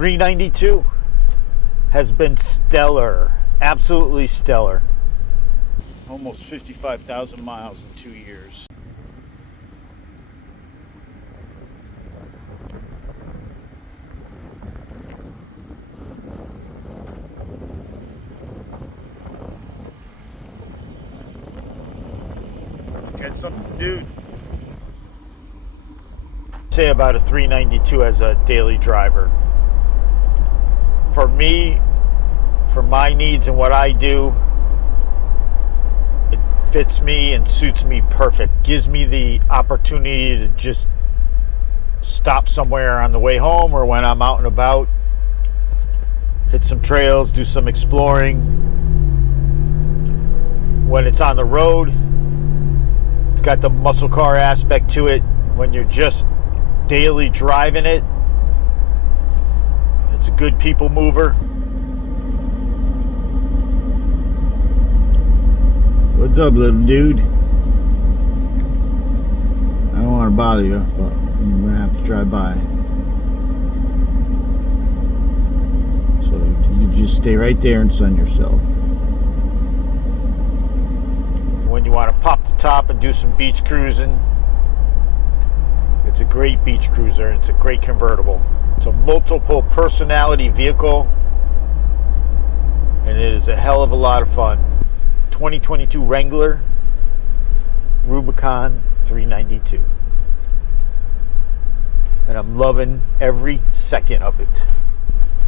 392 has been stellar, absolutely stellar. Almost 55,000 miles in 2 years. Got something, dude. Say about a 392 as a daily driver. For me, for my needs and what I do, it fits me and suits me perfect. Gives me the opportunity to just stop somewhere on the way home or when I'm out and about, hit some trails, do some exploring. When it's on the road, it's got the muscle car aspect to it. When you're just daily driving it, it's a good people mover. What's up, little dude? I don't want to bother you, but I'm gonna have to drive by. So you just stay right there and sun yourself. When you want to pop the top and do some beach cruising, it's a great beach cruiser. It's a great convertible. It's a multiple personality vehicle, and it is a hell of a lot of fun. 2022 Wrangler Rubicon 392. And I'm loving every second of it.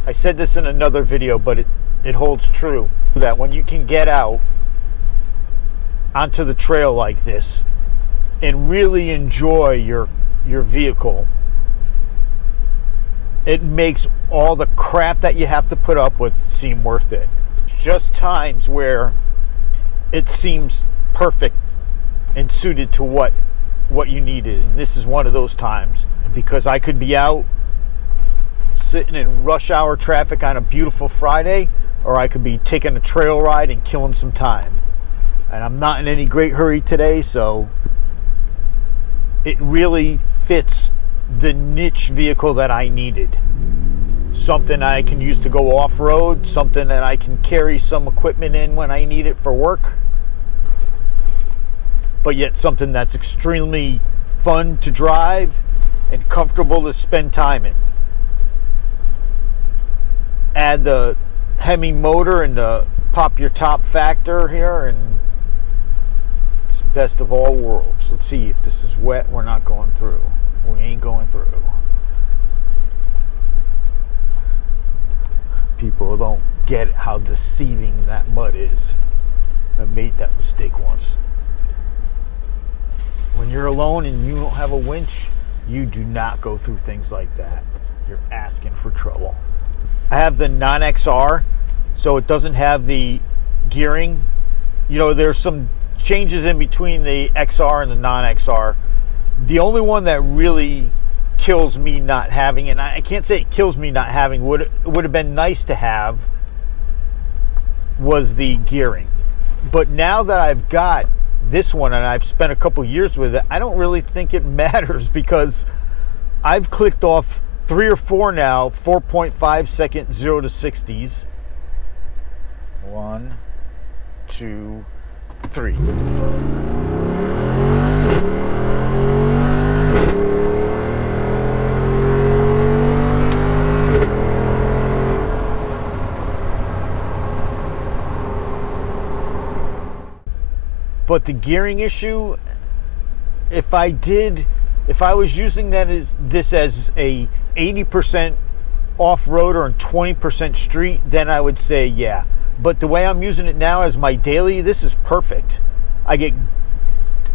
I said this in another video, but it holds true. That when you can get out onto the trail like this and really enjoy your vehicle, it makes all the crap that you have to put up with seem worth it. Just times where it seems perfect and suited to what you needed, and this is one of those times, because I could be out sitting in rush hour traffic on a beautiful Friday, or I could be taking a trail ride and killing some time. And I'm not in any great hurry today, so it really fits the niche vehicle that I needed. Something I can use to go off-road, something that I can carry some equipment in when I need it for work, but yet something that's extremely fun to drive and comfortable to spend time in. Add the Hemi motor and the pop your top factor here, and it's the best of all worlds. Let's see if this is wet. We're not going through. We ain't going through. People don't get how deceiving that mud is. I made that mistake once. When you're alone and you don't have a winch, you do not go through things like that. You're asking for trouble. I have the non-XR, so it doesn't have the gearing. You know, there's some changes in between the XR and the non-XR. The only one that really kills me not having, and I can't say it kills me not having, would have been nice to have, was the gearing. But now that I've got this one and I've spent a couple years with it, I don't really think it matters, because I've clicked off 3 or 4 now 4.5 second 0 to 60s. 1, 2, 3. But the gearing issue, if I was using this as a 80% off-roader and 20% street, then I would say yeah. But the way I'm using it now as my daily, this is perfect. I get,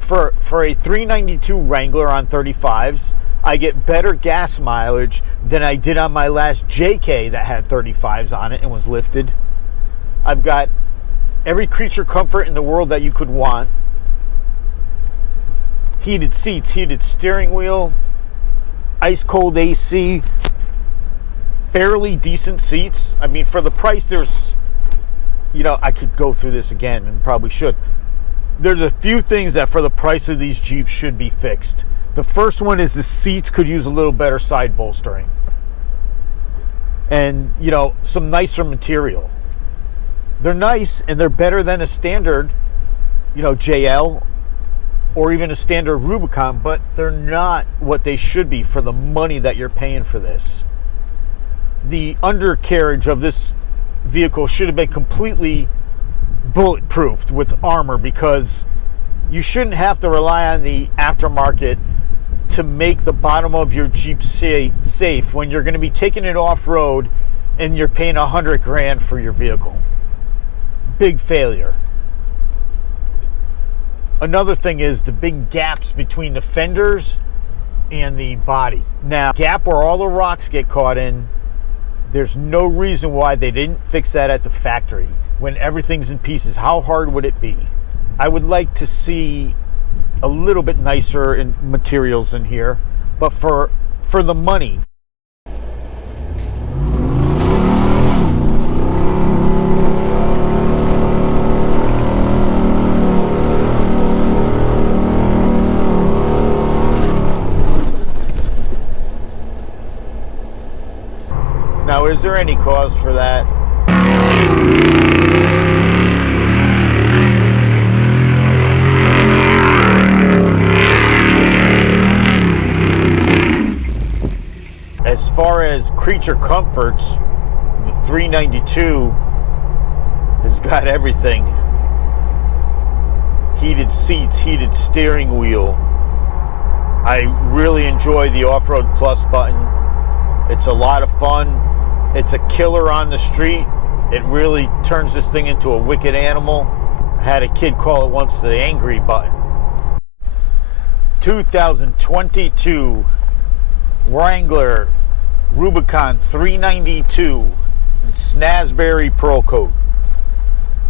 for a 392 Wrangler on 35s, I get better gas mileage than I did on my last JK that had 35s on it and was lifted. I've got every creature comfort in the world that you could want. Heated seats, heated steering wheel, ice cold AC, fairly decent seats. I mean, for the price, there's, you know, I could go through this again and probably should. There's a few things that for the price of these Jeeps should be fixed. The first one is the seats could use a little better side bolstering. and, you know, some nicer material. They're nice and they're better than a standard, you know, JL or even a standard Rubicon, but they're not what they should be for the money that you're paying for this. The undercarriage of this vehicle should have been completely bulletproofed with armor, because you shouldn't have to rely on the aftermarket to make the bottom of your Jeep safe when you're going to be taking it off-road and you're paying $100 grand for your vehicle. Big failure. Another thing is the big gaps between the fenders and the body. Now, gap where all the rocks get caught in, there's no reason why they didn't fix that at the factory when everything's in pieces. How hard would it be? I would like to see a little bit nicer in materials in here, but for the money. Now, is there any cause for that? As far as creature comforts, the 392 has got everything. Heated seats, heated steering wheel. I really enjoy the Off-Road Plus button. It's a lot of fun. It's a killer on the street. It really turns this thing into a wicked animal. I had a kid call it once the angry button. 2022 Wrangler Rubicon 392 in Snazberry Pearl Coat.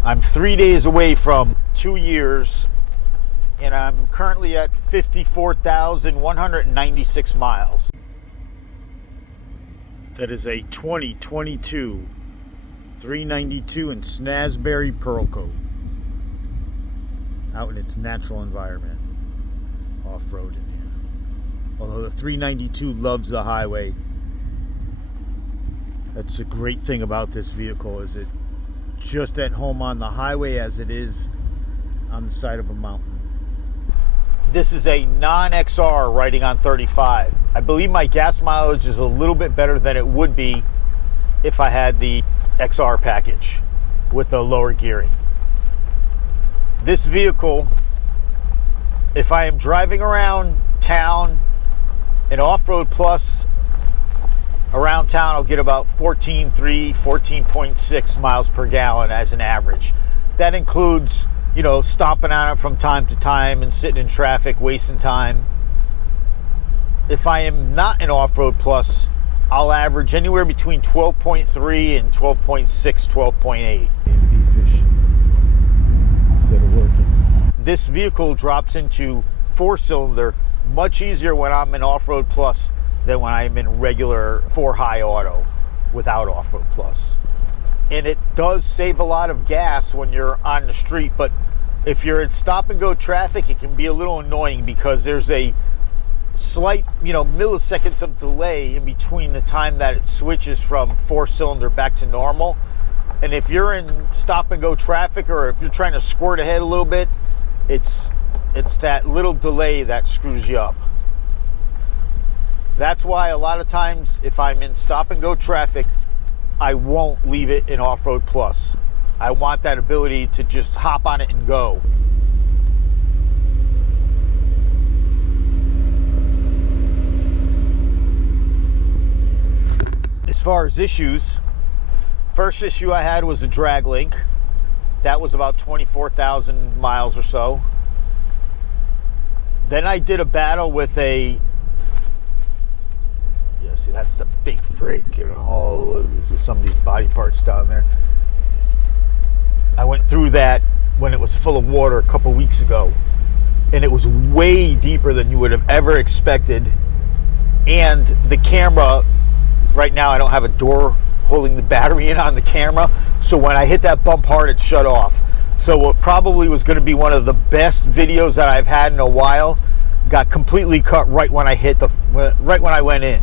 I'm 3 days away from 2 years, and I'm currently at 54,196 miles. That is a 2022 392 in Snazberry Pearl Coat, out in its natural environment, off-road in here. Although the 392 loves the highway, that's a great thing about this vehicle, is it just at home on the highway as it is on the side of a mountain. This is a non-XR riding on 35. I believe my gas mileage is a little bit better than it would be if I had the XR package with the lower gearing. This vehicle, if I am driving around town in Off-Road Plus, around town I'll get about 14.3, 14.6 miles per gallon as an average. That includes, you know, stopping on it from time to time and sitting in traffic, wasting time. If I am not in Off-Road Plus, I'll average anywhere between 12.3 and 12.6, 12.8. Be fish instead of working. This vehicle drops into 4-cylinder much easier when I'm in Off-Road Plus than when I'm in regular 4-high auto without Off-Road Plus. And it does save a lot of gas when you're on the street, but if you're in stop and go traffic, it can be a little annoying because there's a slight, you know, milliseconds of delay in between the time that it switches from 4-cylinder back to normal. And if you're in stop and go traffic, or if you're trying to squirt ahead a little bit, it's that little delay that screws you up. That's why a lot of times if I'm in stop and go traffic, I won't leave it in Off-Road Plus. I want that ability to just hop on it and go. As far as issues, first issue I had was a drag link. That was about 24,000 miles or so. Then I did a battle with a, yeah, see, that's the big freak, you know, oh, there's some of these body parts down there. I went through that when it was full of water a couple weeks ago, and it was way deeper than you would have ever expected. And the camera, right now I don't have a door holding the battery in on the camera, so when I hit that bump hard, it shut off. So what probably was going to be one of the best videos that I've had in a while got completely cut right when I hit right when I went in.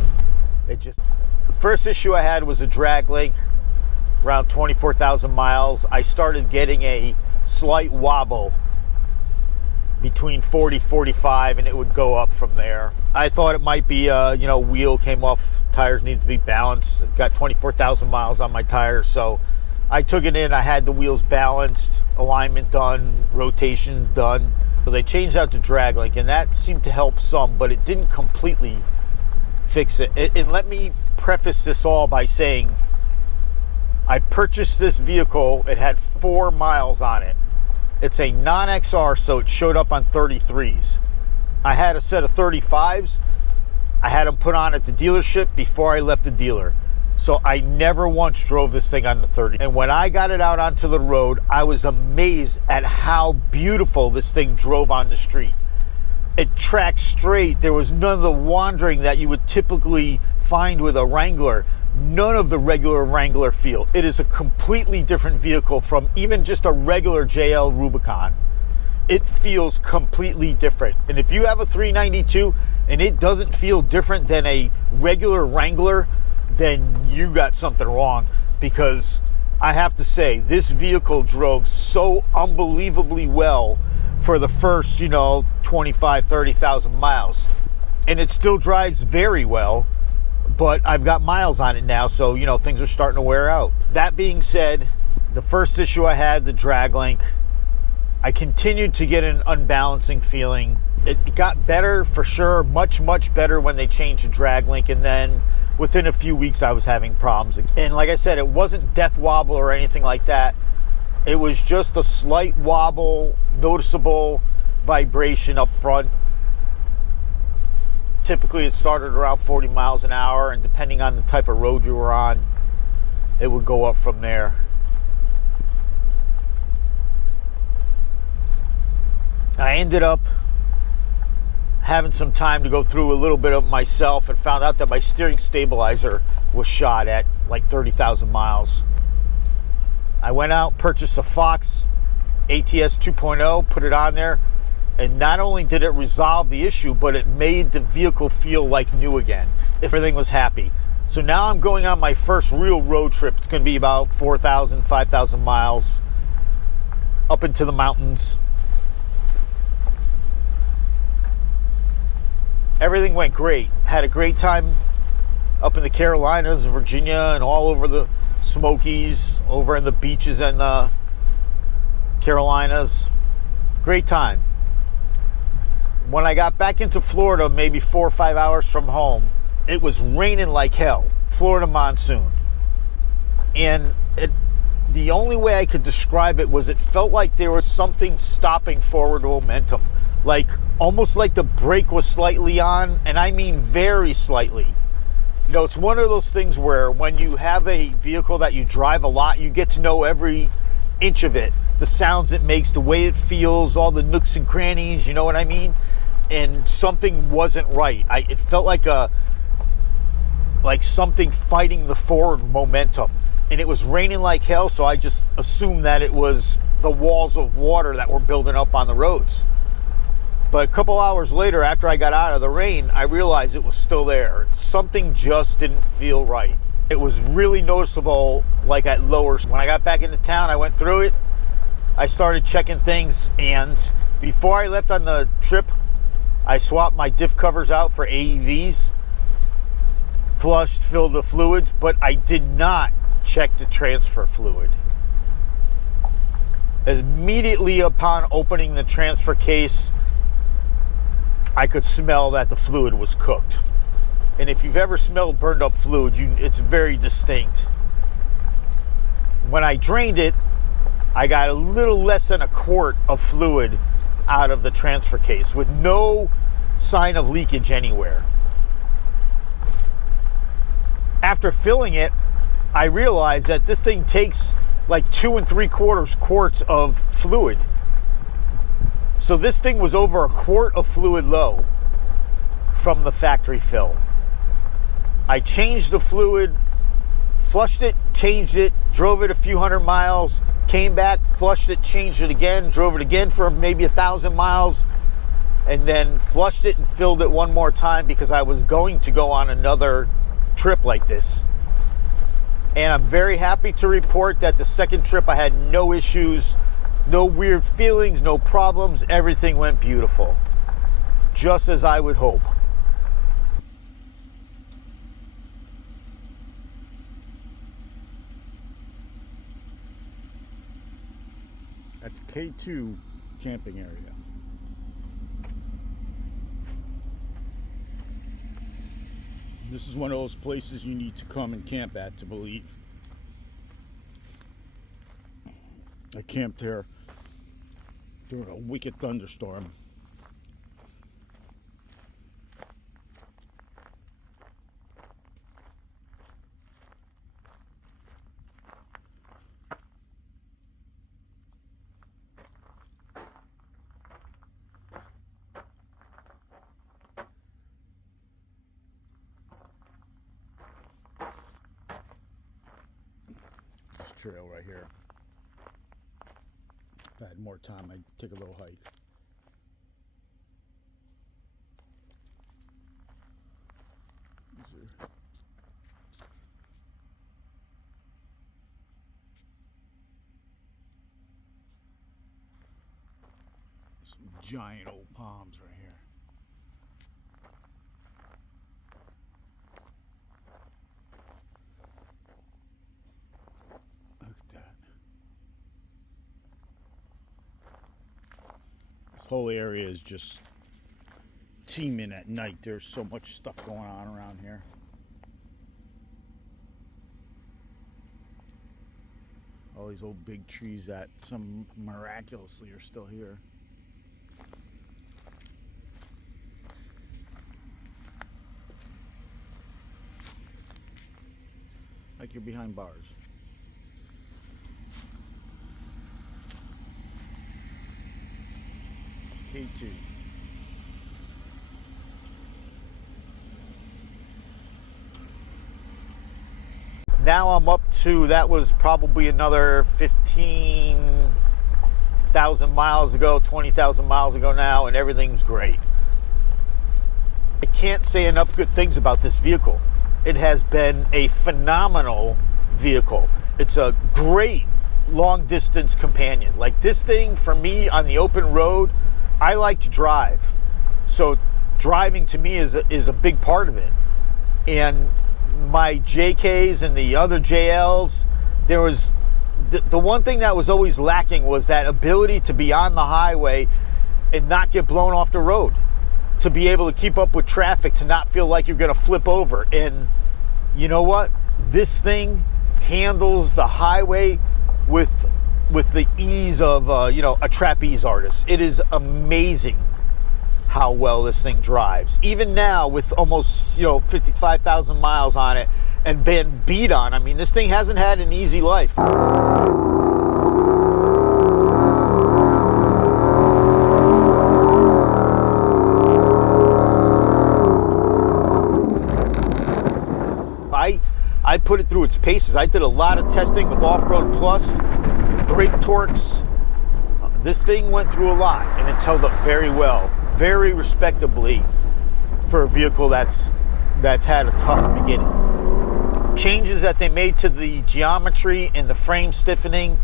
It just, First issue I had was a drag link, around 24,000 miles. I started getting a slight wobble between 40, 45, and it would go up from there. I thought it might be, wheel came off, tires need to be balanced. I've got 24,000 miles on my tires, so I took it in. I had the wheels balanced, alignment done, rotations done. So they changed out the drag link, and that seemed to help some, but it didn't completely fix it. And let me preface this all by saying I purchased this vehicle. It had 4 miles on it. It's a non-XR, so it showed up on 33s. I had a set of 35s. I had them put on at the dealership before I left the dealer. So I never once drove this thing on the 30. And when I got it out onto the road, I was amazed at how beautiful this thing drove on the street. It tracked straight. There was none of the wandering that you would typically find with a Wrangler. None of the regular Wrangler feel. It is a completely different vehicle from even just a regular JL Rubicon. It feels completely different. And if you have a 392 and it doesn't feel different than a regular Wrangler, then you got something wrong, because I have to say, this vehicle drove so unbelievably well for the first, 25, 30,000 miles. And it still drives very well, but I've got miles on it now, so, things are starting to wear out. That being said, the first issue I had, the drag link, I continued to get an unbalancing feeling. It got better for sure, much, much better when they changed the drag link, and then within a few weeks I was having problems. And like I said, it wasn't death wobble or anything like that. It was just a slight wobble, noticeable vibration up front. Typically it started around 40 miles an hour, and depending on the type of road you were on, it would go up from there. I ended up having some time to go through a little bit of myself and found out that my steering stabilizer was shot at like 30,000 miles. I went out, purchased a Fox ATS 2.0, put it on there, and not only did it resolve the issue, but it made the vehicle feel like new again. Everything was happy. So now I'm going on my first real road trip. It's going to be about 4,000, 5,000 miles up into the mountains. Everything went great. Had a great time up in the Carolinas, Virginia, and all over the Smokies, over in the beaches in the Carolinas. Great time. When I got back into Florida, maybe 4 or 5 hours from home, it was raining like hell. Florida monsoon. And the only way I could describe it was it felt like there was something stopping forward momentum. Like, almost like the brake was slightly on, and I mean very slightly. It's one of those things where when you have a vehicle that you drive a lot, you get to know every inch of it, the sounds it makes, the way it feels, all the nooks and crannies, you know what I mean? And something wasn't right. It felt like something fighting the forward momentum. And it was raining like hell, so I just assumed that it was the walls of water that were building up on the roads. But a couple hours later, after I got out of the rain, I realized it was still there. Something just didn't feel right. It was really noticeable, like at lower. When I got back into town, I went through it. I started checking things, and before I left on the trip, I swapped my diff covers out for AEVs, flushed, filled the fluids, but I did not check the transfer fluid. Immediately upon opening the transfer case, I could smell that the fluid was cooked. And if you've ever smelled burned up fluid, it's very distinct. When I drained it, I got a little less than a quart of fluid out of the transfer case with no sign of leakage anywhere. After filling it, I realized that this thing takes like 2 3/4 quarts of fluid. So this thing was over a quart of fluid low from the factory fill. I changed the fluid, flushed it, changed it, drove it a few hundred miles, came back, flushed it, changed it again, drove it again for maybe 1,000 miles, and then flushed it and filled it one more time because I was going to go on another trip like this. And I'm very happy to report that the second trip I had no issues, no weird feelings, no problems. Everything went beautiful, just as I would hope. That's K2 camping area. This is one of those places you need to come and camp at to believe. I camped here during a wicked thunderstorm. Trail right here. If I had more time, I'd take a little hike. These are some giant old palms right here. Whole area is just teeming at night. There's so much stuff going on around here. All these old big trees that some miraculously are still here. Like you're behind bars. K2. Now I'm up to, that was probably another 15,000 miles ago, 20,000 miles ago now, and everything's great. I can't say enough good things about this vehicle. It has been a phenomenal vehicle. It's a great long distance companion. Like this thing for me on the open road, I like to drive, so driving to me is a big part of it. And my JKs and the other JLs, there was the one thing that was always lacking was that ability to be on the highway and not get blown off the road, to be able to keep up with traffic, to not feel like you're going to flip over. And you know what? This thing handles the highway with the ease of a trapeze artist. It is amazing how well this thing drives. Even now with almost 55,000 miles on it and been beat on, I mean, this thing hasn't had an easy life. I put it through its paces. I did a lot of testing with Off-Road Plus, brake torques. This thing went through a lot, and it's held up very well, very respectably for a vehicle that's had a tough beginning. Changes that they made to the geometry and the frame stiffening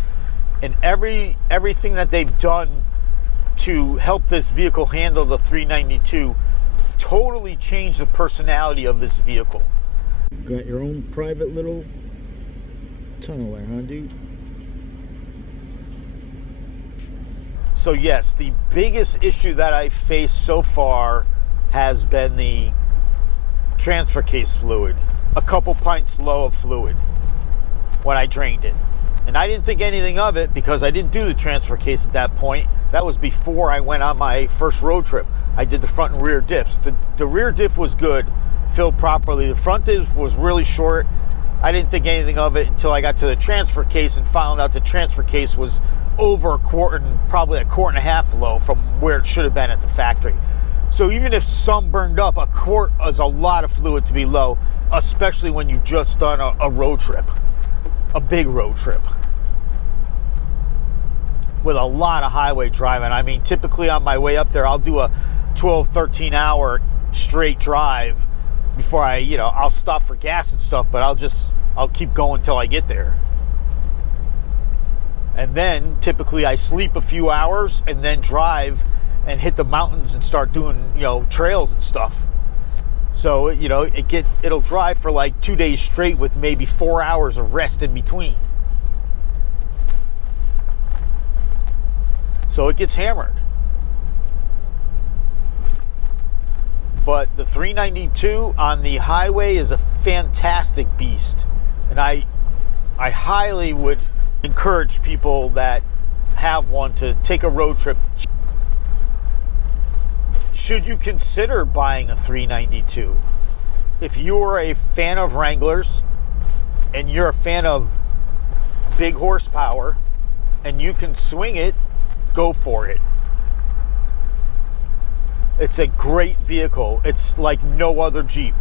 and everything that they've done to help this vehicle handle the 392 totally changed the personality of this vehicle. Got your own private little tunnel there, huh, dude? So yes, the biggest issue that I faced so far has been the transfer case fluid. A couple pints low of fluid when I drained it. And I didn't think anything of it because I didn't do the transfer case at that point. That was before I went on my first road trip. I did the front and rear diffs. The rear diff was good, filled properly. The front diff was really short. I didn't think anything of it until I got to the transfer case and found out the transfer case was over a quart, and probably a quart and a half low from where it should have been at the factory. So even if some burned up, a quart is a lot of fluid to be low, especially when you've just done a road trip, a big road trip with a lot of highway driving. I mean, typically on my way up there, I'll do a 12, 13 hour straight drive before I'll stop for gas and stuff, but I'll keep going until I get there. And then typically I sleep a few hours and then drive and hit the mountains and start doing, trails and stuff. So, it'll drive for like 2 days straight with maybe 4 hours of rest in between. So it gets hammered. But the 392 on the highway is a fantastic beast. And I highly would encourage people that have one to take a road trip. Should you consider buying a 392? If you're a fan of Wranglers and you're a fan of big horsepower and you can swing it, go for it. It's a great vehicle. It's like no other Jeep.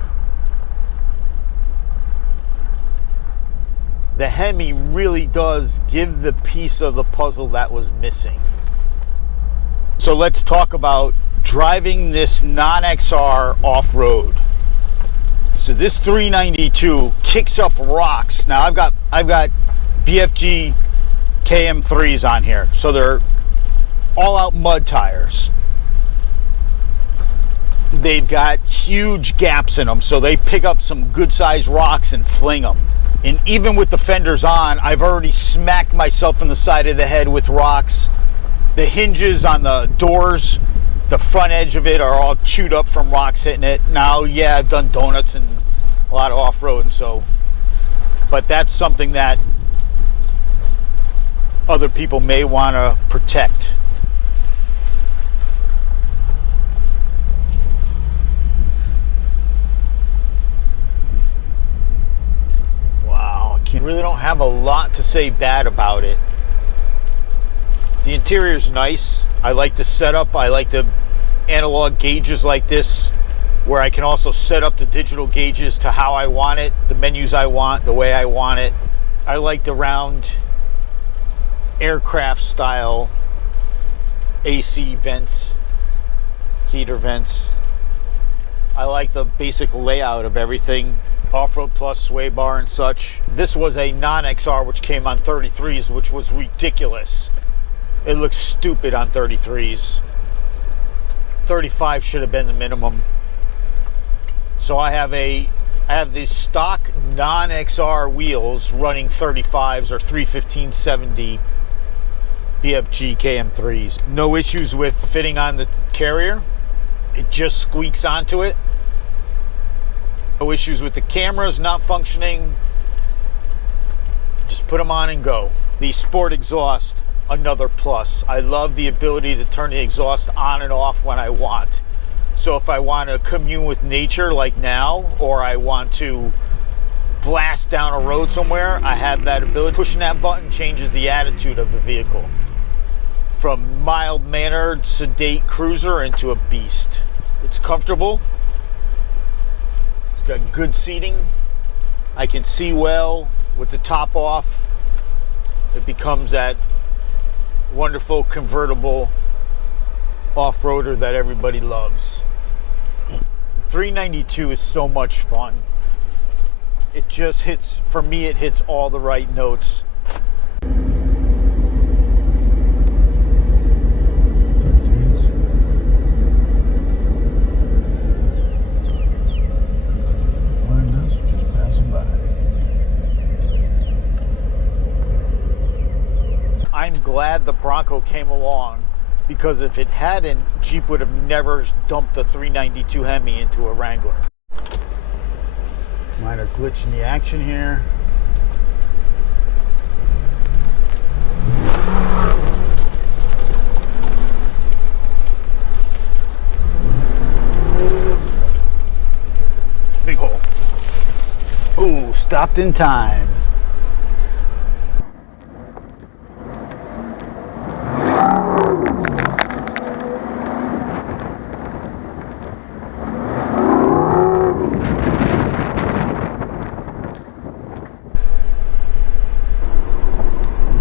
The Hemi really does give the piece of the puzzle that was missing. So let's talk about driving this non-XR off-road. So this 392 kicks up rocks. Now I've got BFG KM3s on here, so they're all-out mud tires. They've got huge gaps in them, so they pick up some good-sized rocks and fling them. And even with the fenders on, I've already smacked myself in the side of the head with rocks. The hinges on the doors, the front edge of it, are all chewed up from rocks hitting it. Now, yeah, I've done donuts and a lot of off-road, but that's something that other people may want to protect. Wow, I really don't have a lot to say bad about it. The interior's nice. I like the setup. I like the analog gauges like this, where I can also set up the digital gauges to how I want it, the menus I want, the way I want it. I like the round aircraft style AC vents, heater vents. I like the basic layout of everything. Off-Road Plus sway bar and such. This was a non-XR which came on 33s, which was ridiculous. It looks stupid on 33s. 35 should have been the minimum. So I have these stock non-XR wheels running 35s or 315/70 BFG KM3s. No issues with fitting on the carrier. It just squeaks onto it. No issues with the cameras not functioning. Just put them on and go. The sport exhaust, another plus. I love the ability to turn the exhaust on and off when I want. So if I want to commune with nature like now, or I want to blast down a road somewhere, I have that ability. Pushing that button changes the attitude of the vehicle from mild-mannered, sedate cruiser into a beast. It's comfortable. It's got good seating. I can see well with the top off. It becomes that wonderful convertible off-roader that everybody loves. 392 is so much fun. It just hits, for me, it hits all the right notes. I'm glad the Bronco came along, because if it hadn't, Jeep would have never dumped the 392 Hemi into a Wrangler. Minor glitch in the action here. Big hole. Ooh, stopped in time.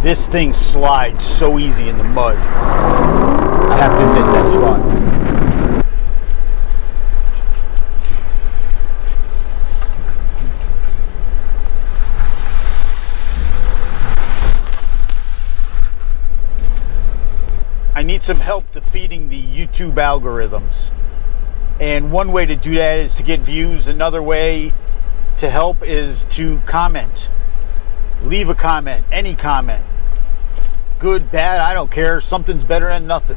This thing slides so easy in the mud. I have to admit, that's fun. need some help defeating the YouTube algorithms. And one way to do that is to get views. Another way to help is to comment. Leave a comment, any comment. Good, bad, I don't care. Something's better than nothing.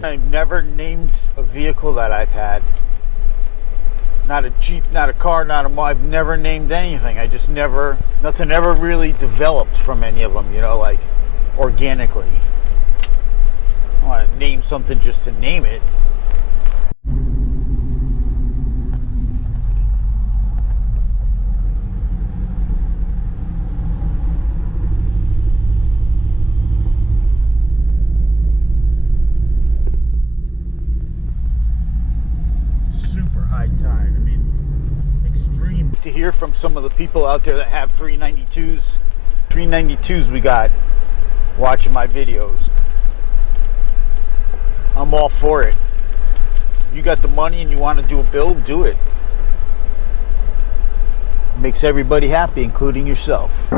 I've never named a vehicle that I've had. Not a Jeep, not a car, not a... I've never named anything. I just never... Nothing ever really developed from any of them, you know, like organically. I don't want to name something just to name it. To hear from some of the people out there that have 392s we got watching my videos. I'm all for it. If you got the money and you want to do a build, do it. It makes everybody happy, including yourself.